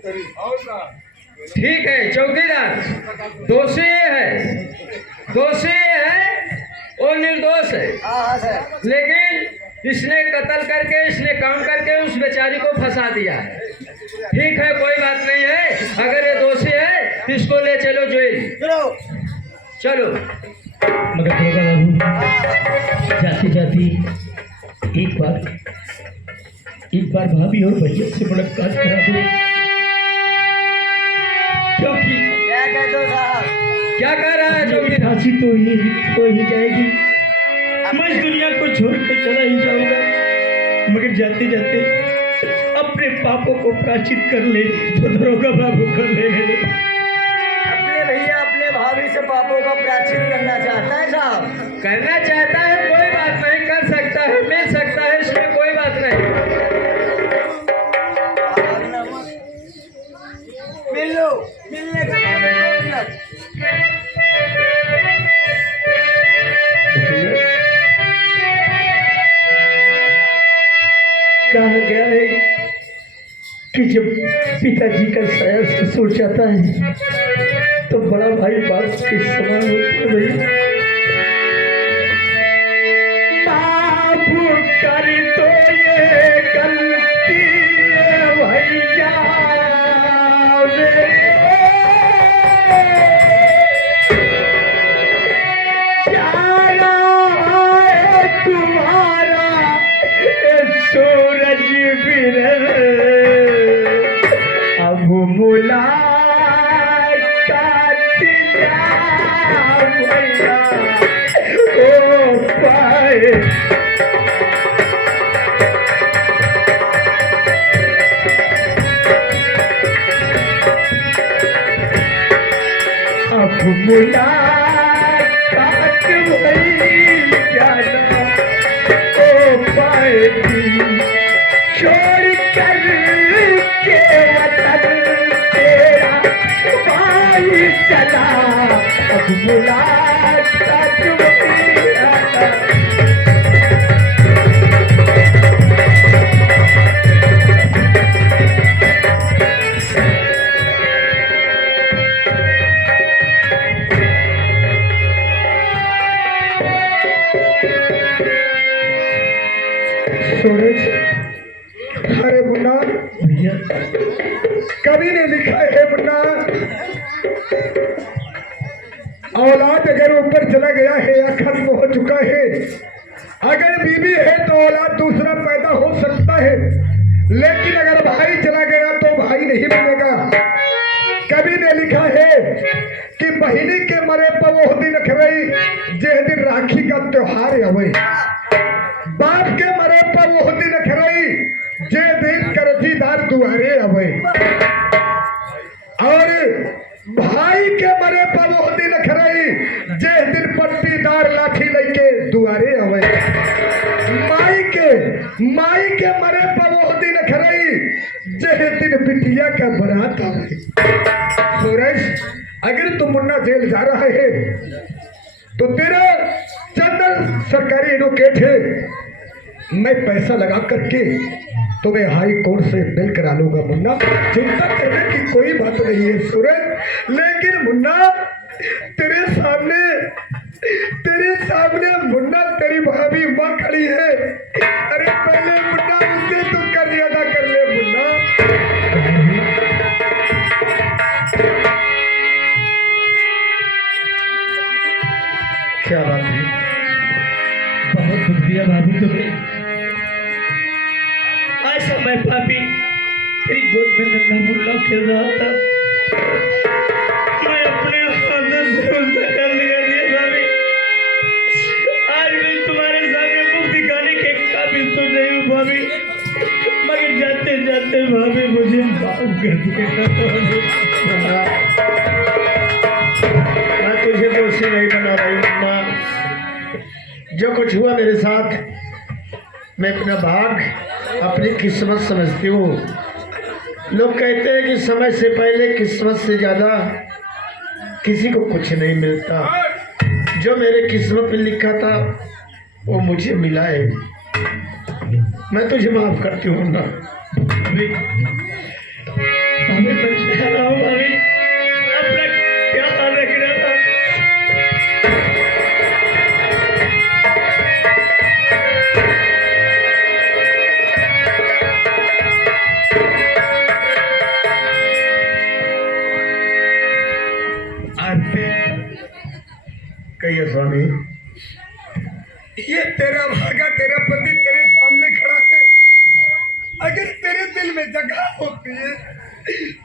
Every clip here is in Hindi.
ठीक है चौकीदार, दोषी है वो निर्दोष है, लेकिन इसने कत्ल करके, इसने काम करके उस बेचारी को फंसा दिया है। ठीक है, कोई बात नहीं है। अगर ये दोषी है इसको ले चलो जेल, चलो। मगर बाबू जाती जाती एक बार भाभी और भैया से मुलाकात करा दो, क्योंकि क्या कह रहा है चौकीदार? फांसी तो ही जाएगी, मैं इस दुनिया को छोड़ कर चला ही जाऊंगा, मगर जाते जाते अपने पापों को प्रायश्चित कर ले तो दरोगा बाबू कर लेने दो। अपने भैया अपने भाभी से पापों का प्रायश्चित करना चाहता है साहब? करना चाहता है, कोई बात नहीं, कर सकता है, मिल सकता है, इसमें कोई बात नहीं। मिल लो, मिलने का कहा गया है कि जब पिताजी का साया ससुर जाता है तो बड़ा भाई बाप के समान होता है। बाबू कर तो ये गलती भैया तुम्हारा सूरज बिरल अब मुलाकात भैया ओ पाए। अब मुलाकात भैया ओ पाएगी, छोड़ कर के वतन तेरा भाई चला, अब मुलाकात भैया। सूरज, अरे मुन्ना भैया, कभी ने लिखा है मुन्ना, औलाद अगर ऊपर चला गया है या खत्म हो चुका है, अगर बीवी है तो औलाद दूसरा पैदा हो सकता है, लेकिन अगर भाई चला गया तो भाई नहीं मिलेगा। कभी ने लिखा है कि बहिनी के मरे पर वो दिन खरई जिस दिन राखी का त्योहार आवे, बाप के मरे पर वो दिन खरई जे दिन करजीदार दुआरे आवे, और भाई के मरे पर वो दिन खरई जे दिन पट्टीदार लाठी लेके दुआरे आवे, माई के मरे पर वो दिन खरई जे दिन बिटिया का बारात आवे। सूरज, अगर तू मुन्ना जेल जा रहा है तो तेरा चंदन सरकारी एडवोकेट है, मैं पैसा लगा करके तुम्हें हाई कोर्ट से बिल करा लूंगा मुन्ना, चिंता करने की कोई बात नहीं है सूरज। लेकिन मुन्ना तेरे सामने मुन्ना तेरी भाभी माँ खड़ी है, अरे पहले मुन्ना उससे तू कर अदा कर ले मुन्ना। क्या बात है, बहुत शुक्रिया भाभी तुम्हें। आज समय भाभी तेरी गोद में नन्हा मुन्ना खेल रहा था, मैं अपने हाथों से उसका कर्ज कर दिया भाभी। आज मैं तुम्हारे सामने मुख दिखाने के काबिल तो नहीं हूँ भाभी, मगर जाते जाते भाभी मुझे माफ कर देना। मैं तुझे दोषी नहीं बना रही हूँ, जो कुछ हुआ मेरे साथ मैं अपना भाग अपनी किस्मत समझती हूँ। लोग कहते हैं कि समय से पहले किस्मत से ज़्यादा किसी को कुछ नहीं मिलता। जो मेरे किस्मत में लिखा था वो मुझे मिला है, मैं तुझे माफ करती हूँ ना। हमें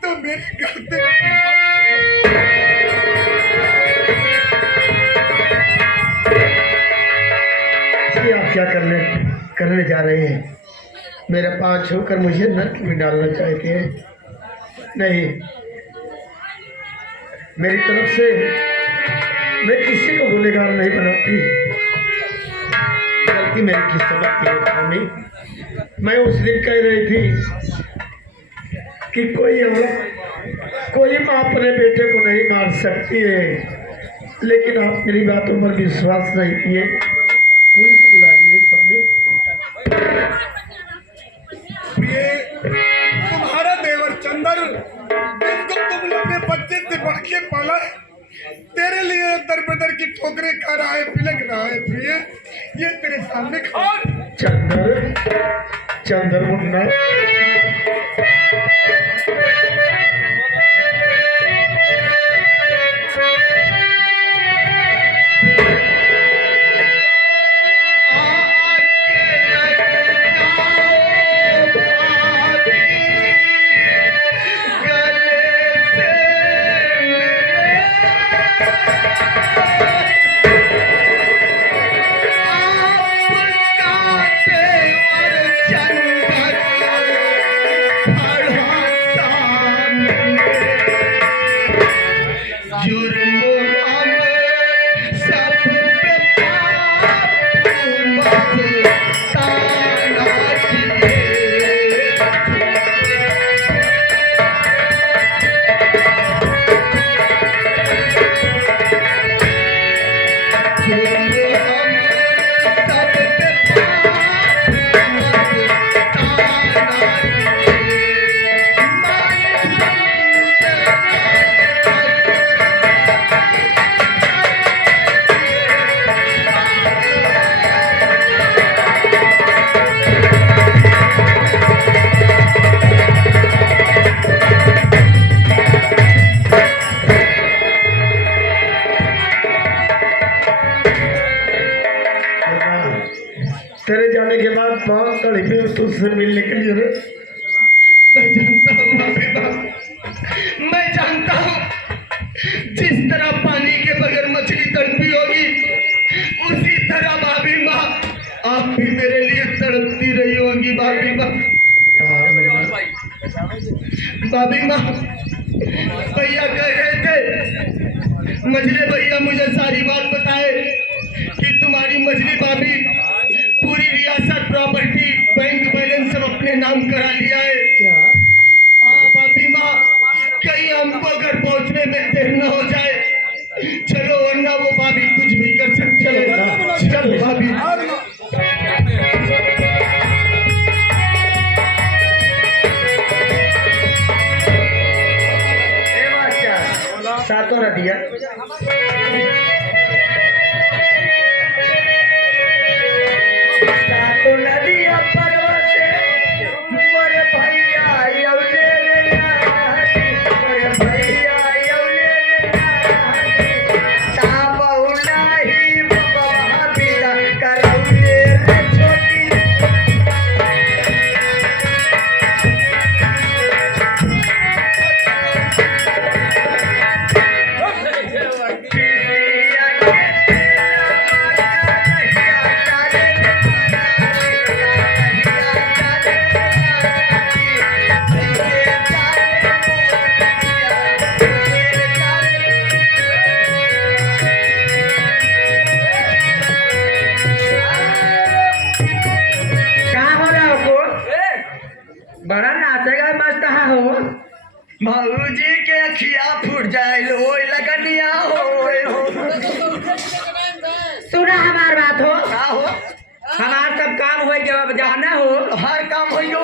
तो मेरी गलती जी, आप क्या करने जा रहे हैं? मेरा पाँव छूकर मुझे नरक में डालना चाहते हैं? नहीं, मेरी तरफ से मैं किसी को गुनहगार नहीं बनाती। गलती मेरी किस्मत की है स्वामी। मैं उस दिन कह रही थी कि कोई माँ अपने बेटे को नहीं मार सकती है, लेकिन आप मेरी बातों पर विश्वास नहीं किए। पुलिस बुला लिए स्वामी। ये तुम्हारा देवर चंदर, जिसको तुम अपने बच्चे से बढ़ के पाला है, तेरे लिए दर बदर की ठोकरें खा रहा है, पिलक रहा है। प्रिय, ये तेरे सामने चंदर मुन्ना, तेरे जाने के बाद बहुत तड़पी तुझसे मिलने के लिए रे। मैं जानता हूँ जिस तरह पानी के बगैर मछली तड़पी होगी, उसी तरह भाभी माँ आप भी मेरे लिए तड़पती रही होगी। भाभी माँ, भाभी माँ, भैया कह रहे थे, मछली भैया मुझे सारी बात बताए कि तुम्हारी मछली भाभी पूरी रियासत प्रॉपर्टी बैंक बैलेंस सब अपने नाम करा लिया है। क्या? हाँ भाभी माँ, कहीं हमको अगर पहुंचने में देर न हो जाए, चलो, वरना वो भाभी कुछ भी कर सकती है। चलो भाभी। सातों नदियाँ सातों नदियाँ पर्वत से मोरे भैया यौले रे नाहती, मोरे भैया यौले रे नाहती, ताबहु नाही बबहा बिना करौले रे छोटी। बड़ा नाचेगा मस्त हो। भाऊजी के अखिया फूट जाए ओए लगनिया हो। सुना हमार बात हो, का हो? हमार सब काम हो गया, अब जाना हो। हर काम हो गया।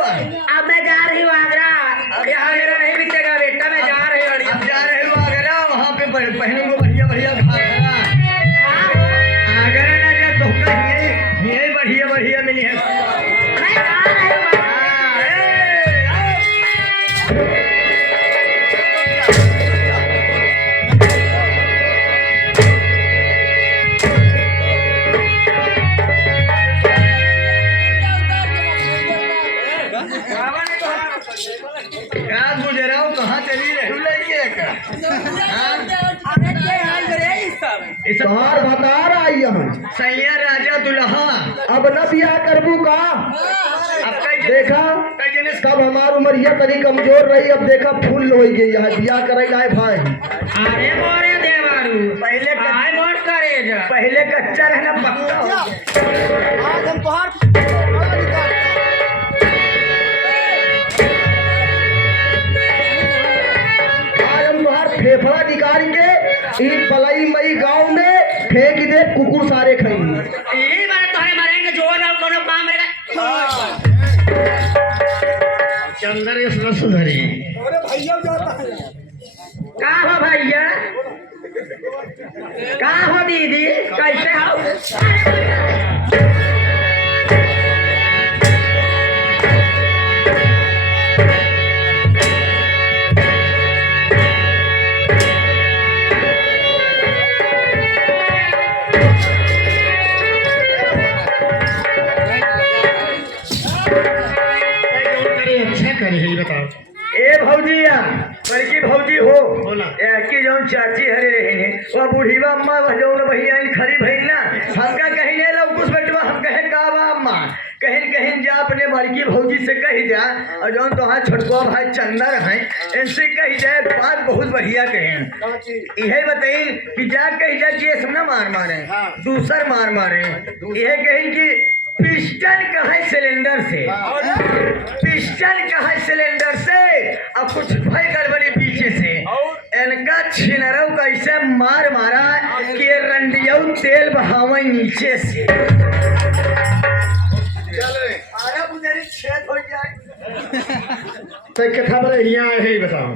अब मैं जा रही हूँ आगरा, यहाँ मेरा नहीं बिकेगा बेटा, मैं जा रही हूँ। अब जा रहे हो आगरा, वहाँ पे पहनों को बढ़िया बढ़िया घाघरा। आगरा ना जा तो यही बढ़िया बढ़िया मिली है। मैं जा रही हूँ। क्या मुझे चली रही लड़के का इस तोहार भतार आई हम सैया राजा दुल्हा अब न बियाह करबू का अब कई देखा कई जने तब हमार उम्र ये तरी कमजोर रही अब देखा फूल हो गई है बियाह करे लाए भाई अरे मोरे देवारू पहले आए वोट करेगा पहले कच्चा रहना पक्का हो आज हम पहाड़ आज हम तुहार फेफड़ा निकाल के इन पलई मई गांव में फेंक दे कुकुर सारे खाएंगे यही बात तुम्हारे मरेंगे जो ना कोनो काम रहेगा चंदर इस न सुधरी का हो भैया का हो दीदी कैसे हो अच्छा करे है बताओ ए भौजिया बड़की भौजी हो बोला। की जौन चाची हरे रही वो बुढ़ीवा अम्मा जौन भैया खरी भई ना हमका कहीं नहीं लव कुछ बेटवा हम कहे का बा अम्मा कहीं कहीं जा अपने बड़की भौजी से कही जा और जौन तो छोटको भाई चंदर है इनसे कही जाए बात बहुत बढ़िया कहें यही बताई कि जा कही जा कि ये सब ना मार मारे दूसर मार मारे यह कहीं कि पिस्टन कहा सिलेंडर से पिस्टन कहा सिलेंडर से अब कुछ भाई गड़बड़ी पीछे से इनका छिनरऊ कैसे मार मारा कि ये रंडियऊ तेल बहावे नीचे से तो कथा बड़े यहाँ है बताओ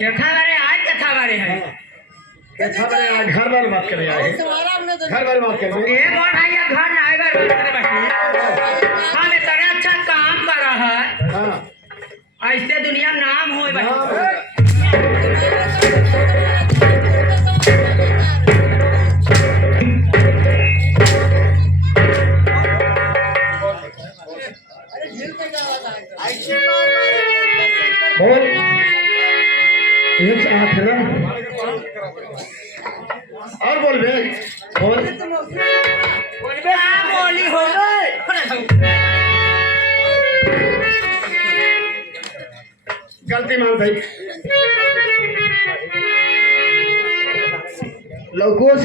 कथा बारे आए कथा बारे है कथा बड़े घर बार बात करे आए घर बार बात करे ये कौन भैया घर ना आए बार बात करे बैठे हम इतना अच्छा काम कर रहा है हाँ ऐसे दुनिया में नाम हो भाई बोल एक आठ ना और बोल बे बोल बोली हो गलती मान भाई लवकुश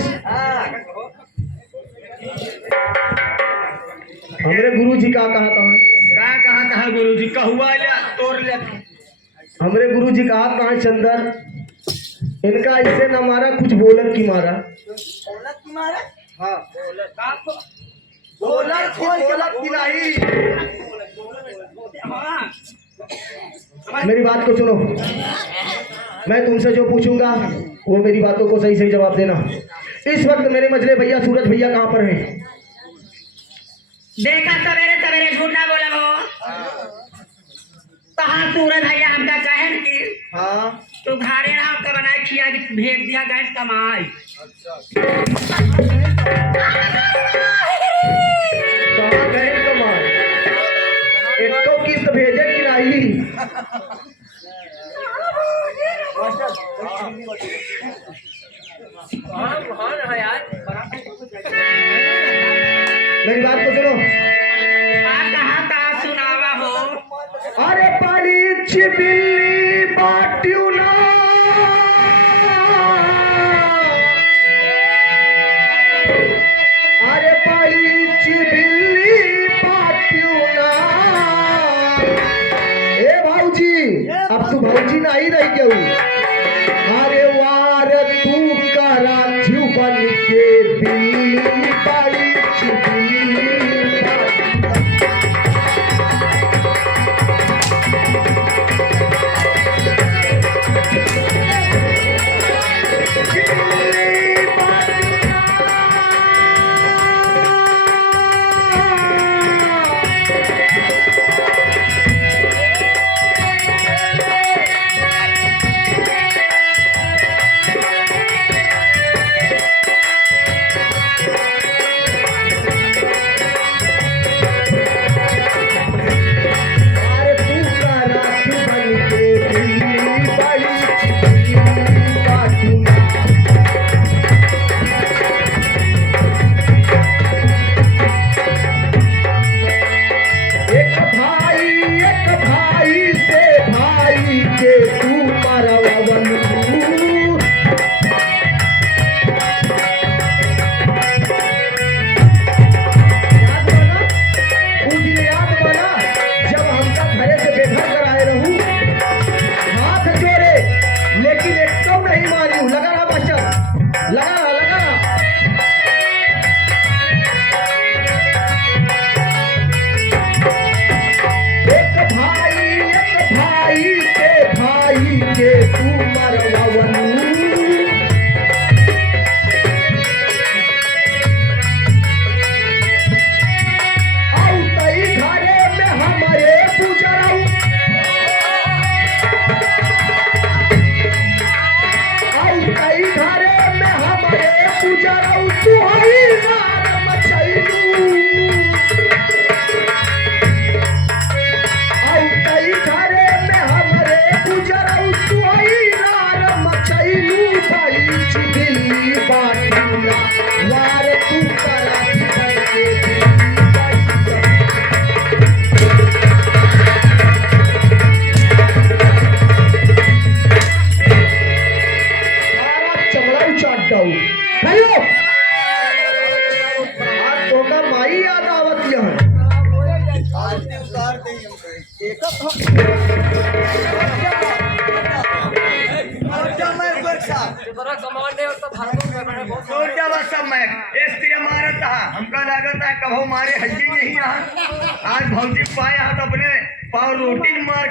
हमरे गुरु जी का कहा था का कहा था गुरु जी कहुआ जा तोड़ ले हमरे गुरु जी कहा था चंदर इनका ऐसे न मारा कुछ बोलत की मारा हाँ बोलत की नहीं मेरी बात को सुनो मैं तुमसे जो पूछूंगा वो मेरी बातों को सही सही जवाब देना इस वक्त मेरे मजले भैया सूरज भैया कहाँ पर हैं देखा सवेरे सवेरे झूठ ना बोला वो कहाँ सूरज भैया हमका कहन की हाँ तू घरे ना हमका बनाए खिया के भेज दिया गए कमाई कहाँ गए कमाल एक किस्त भेजे कि नहीं मेरी बात को सुनो कहाँ कहाँ सुनावा हो अरे पालीच बिल्ली बाट्यू ना अरे पालीच बिल्ली बाट्यू ना ए भाऊजी अब तू भाऊजी नहीं रही क्यों अरे वार तू करा क्यों बन के बिल्ली पालीच बिल्ली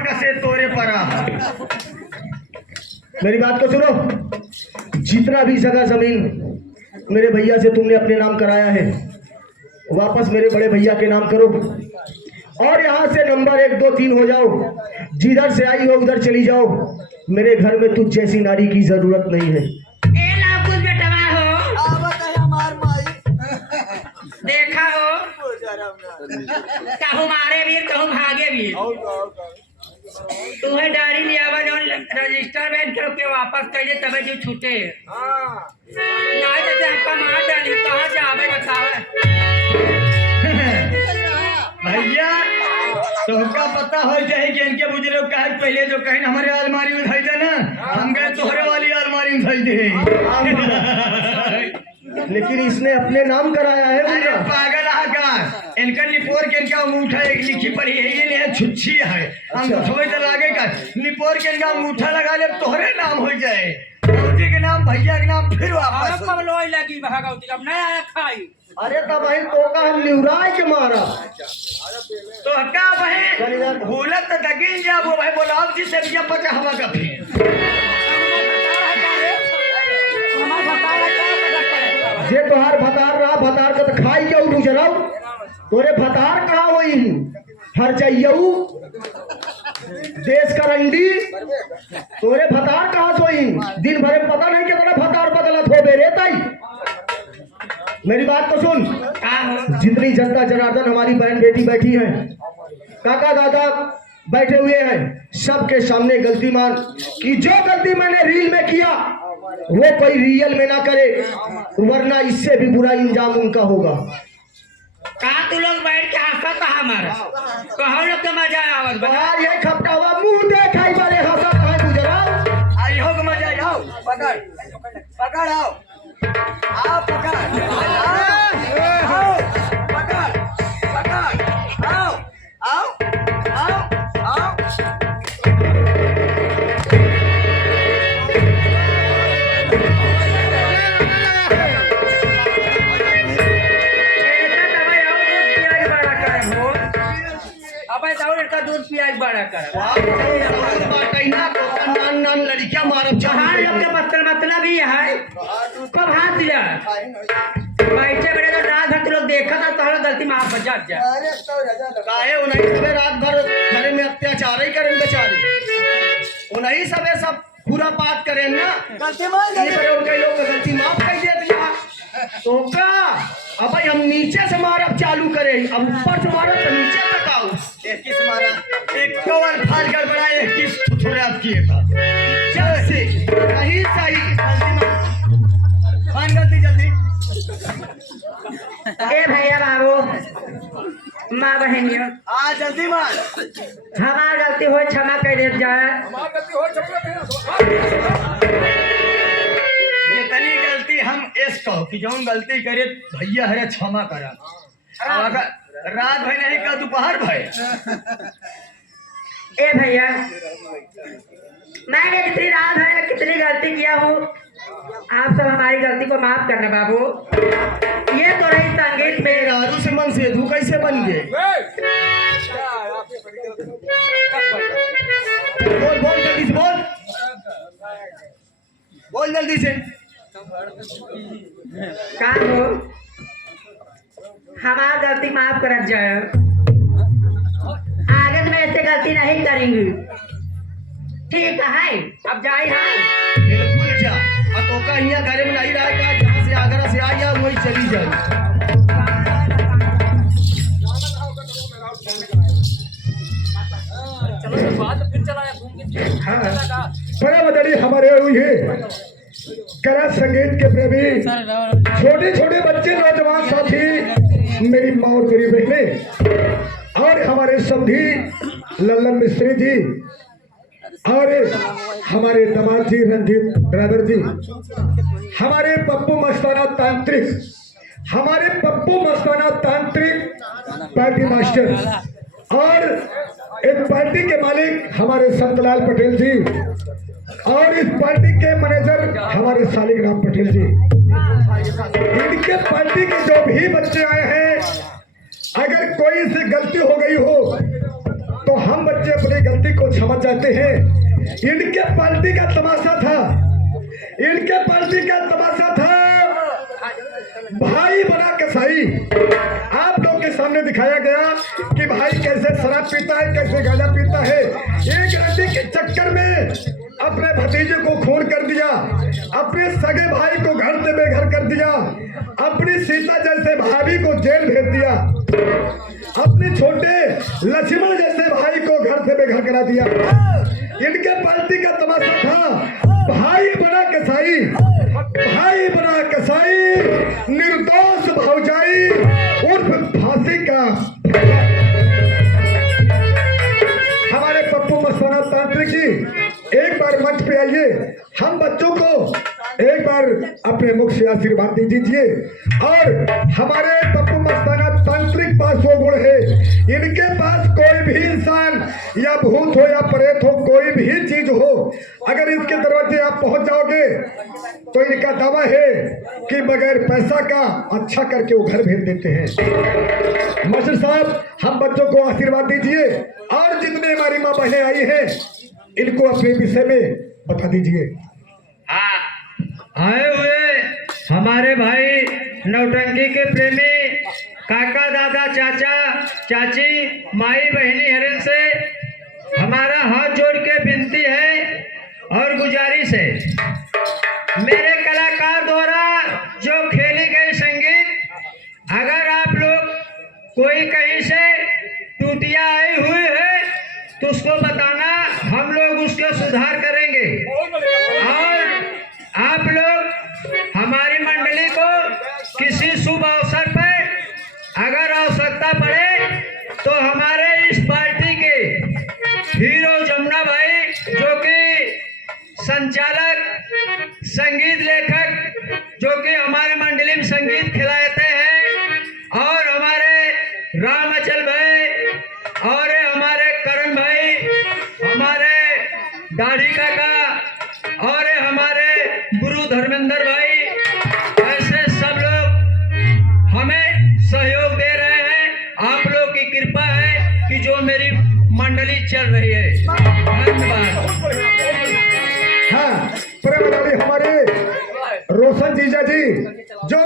कसे तोरे परा। मेरी बात को सुनो, जितना भी जगह जमीन मेरे भैया से तुमने अपने नाम कराया है वापस मेरे बड़े भैया के नाम करो और यहाँ से नंबर 1 2 3 हो जाओ। जिधर से आई हो उधर चली जाओ। मेरे घर में तुझ जैसी नारी की जरूरत नहीं है। ए ना कुछ बेटवा हो, आवत है हमार माई। देखा हो, कहूँ मारे वीर कहूँ भागे वीर। तुम्हें डायरी लिया रजिस्टर में के वापस कैले तबे जो छूटे ना जैसे हमका मार डाली कहाँ जावे बतावे। भैया तुमका पता हो जाए कि इनके बुजुर्ग कहे पहले जो कहीं हमारे अलमारी में धई दे ना, हम गए तोहरे वाली अलमारी में धई दे। लेकिन इसने अपने नाम कराया है। अरे पागल आका, इनका निपोर के इनका अंगूठा एक लिखी पड़ी है, ये नहीं छुच्छी है। हम तो थोड़ी देर आगे का निपोर के इनका अंगूठा लगा ले तोहरे नाम हो जाए, भौजी के नाम भैया के नाम फिर वापस लगी भागवती अब नहीं आया खाई। अरे तब भाई तो का हम निवराय के मारा तो हक्का बहन भूलत तो दगिन जा वो भाई बोलाव जी से भी पचा हवा का फिर ये तोहार भतार रहा, भतार का तो खाई के उठू जराऊ। तोरे भतार कहाँ हुई हर जाइयऊ देश का रंडी, तोरे भतार कहाँ सोई दिन भर पता नहीं कितना भतार बदलत हो बेरे ताई। मेरी बात तो सुन, जितनी जनता जनार्दन हमारी बहन बेटी बैठी है, काका दादा बैठे हुए हैं, सबके सामने गलती मान कि जो गलती मैंने रील में किया वो कोई रियल में ना करे, वरना इससे भी बुरा इंजाम उनका होगा। कहा तू लोग बैठ के हंसा था हमारा कहो लोग तो मजा आवत यार ये खपटा हुआ मुंह देखाई वाले हंसा है गुजरा। आई हो के मजा आओ पकड़ पकड़ आओ आओ पकड़ आओ पकड़ पकड़ आओ आओ आओ आओ। दूध पियाज बड़ा कर नान लड़कियां मारब जहाँ लोग के मतलब ही है कब हाथ दिया बैठे बड़े तो रात भर लोग देखा था तो गलती माफ बच जाए काहे उन्हीं सबे रात भर घरे में अत्याचार ही करें बेचारे, उन्हीं सबे सब पूरा पाठ करें ना गलती मान ये करे उनके लोग गलती माफ कर दिया तो का अब भाई हम नीचे से मारब चालू करें, अब ऊपर से मारब तो नीचे तक आओ। एक किस मारा एक कवर फाड़ कर बड़ा एक किस थोड़े आप किए था जैसे सही सही मान गलती जल्दी। ए भैया बाबू माँ बहनियों आ जल्दी मार हमार गलती हो क्षमा कर दे जाए। जितनी गलती हम इस कहो कि जौन गलती करे भैया हरे क्षमा करा, अगर रात भई नहीं का दोपहर भई। ए भैया मैंने कितनी रात है कितनी गलती किया हूँ, आप सब हमारी गलती को माफ करना बाबू। ये तो रही संगीत में राजू से मन से तू कैसे बन गए? बोल बोल जल्दी से बोल, बोल जल्दी से। का हो हमारा गलती माफ कर जाए, आगे से मैं ऐसे गलती नहीं करेंगी, ठीक है? अब जाए हाँ बिल्कुल जा तो का यहाँ घर में नहीं रहेगा, जहाँ से आगरा से आया वही चली जाए। बड़े बदड़ी हमारे हुई है कला संगीत के प्रेमी छोटे छोटे बच्चे नौजवान साथी मेरी माँ और मेरी बहने और हमारे समधी लल्लन मिस्त्री जी और हमारे दामाद जी रंजीत ड्राइवर जी, हमारे पप्पू मस्ताना तांत्रिक, हमारे पप्पू मस्ताना तांत्रिक पार्टी मास्टर और इस पार्टी के मालिक हमारे संतलाल पटेल जी और इस पार्टी के मैनेजर हमारे शालिग्राम पटेल जी। इनके पार्टी के जो भी बच्चे आए हैं, अगर कोई से गलती हो गई हो तो हम बच्चे अपनी गलती को समझ जाते हैं। इनके पार्टी का तमाशा था, इनके पार्टी का तमाशा था भाई बना कसाई। आप लोग के सामने दिखाया गया कि भाई कैसे शराब पीता है, कैसे गांजा पीता है। एक लड़की के चक्कर में अपने भतीजे को खून कर दिया, अपने सगे भाई को घर से बेघर कर दिया, अपनी सीता जैसे भाभी को जेल भेज दिया, अपने छोटे लक्ष्मण जैसे भाई को घर से बेघर करा दिया। इनके पार्टी का तमाशा था भाई बना कसाई, भाई बना कसाई, निर्दोष भौजाई उर्फ फांसी का। हमारे पप्पू मस्ताना तांत्रिक जी एक बार मंच पे आइए, हम बच्चों को एक बार अपने मुख से आशीर्वाद दे दीजिए। और हमारे पप्पू मस्ताना तांत्रिक पास वो गुण है, इनके पास कोई भी इंसान या भूत हो या प्रेत हो, कोई भी चीज हो, अगर इसके दरवाजे आप पहुंच जाओगे तो इनका दावा है कि बगैर पैसा का अच्छा करके वो घर भेज देते हैं। मास्टर साहब, हम बच्चों को आशीर्वाद दीजिए और जितने हमारी माँ बहनें आई हैं इनको अपने विषय में बता दीजिए। आए हुए हमारे भाई नौटंकी के प्रेमी काका, दादा, चाचा, चाची, माई, बहनी हरन से हमारा हाथ जोड़ के विनती है और गुजारिश है, मेरे कलाकार द्वारा जो खेली गई संगीत, अगर आप लोग कोई कहीं से टूटियां आई हुई है तो उसको बताना, हम लोग उसके सुधार करेंगे। और आप लोग हमारी मंडली को किसी शुभ अवसर पर अगर आवश्यकता पड़े तो हमारे इस पार्टी के हीरो जमुना भाई, जो कि संचालक, संगीत लेखक, जो कि हमारे मंडली में संगीत खिलाते हैं, और हमारे रामाचल भाई, और हमारे करण भाई, हमारे दाढ़ी काका, और हमारे गुरु धर्मेंद्र भाई, ऐसे सब लोग हमें सहयोग दे रहे हैं। आप लोग की कृपा है कि जो मेरी मंडली चल रही है। धन्यवाद। हाँ, प्रेम वाले हमारे रोशन जीजा जी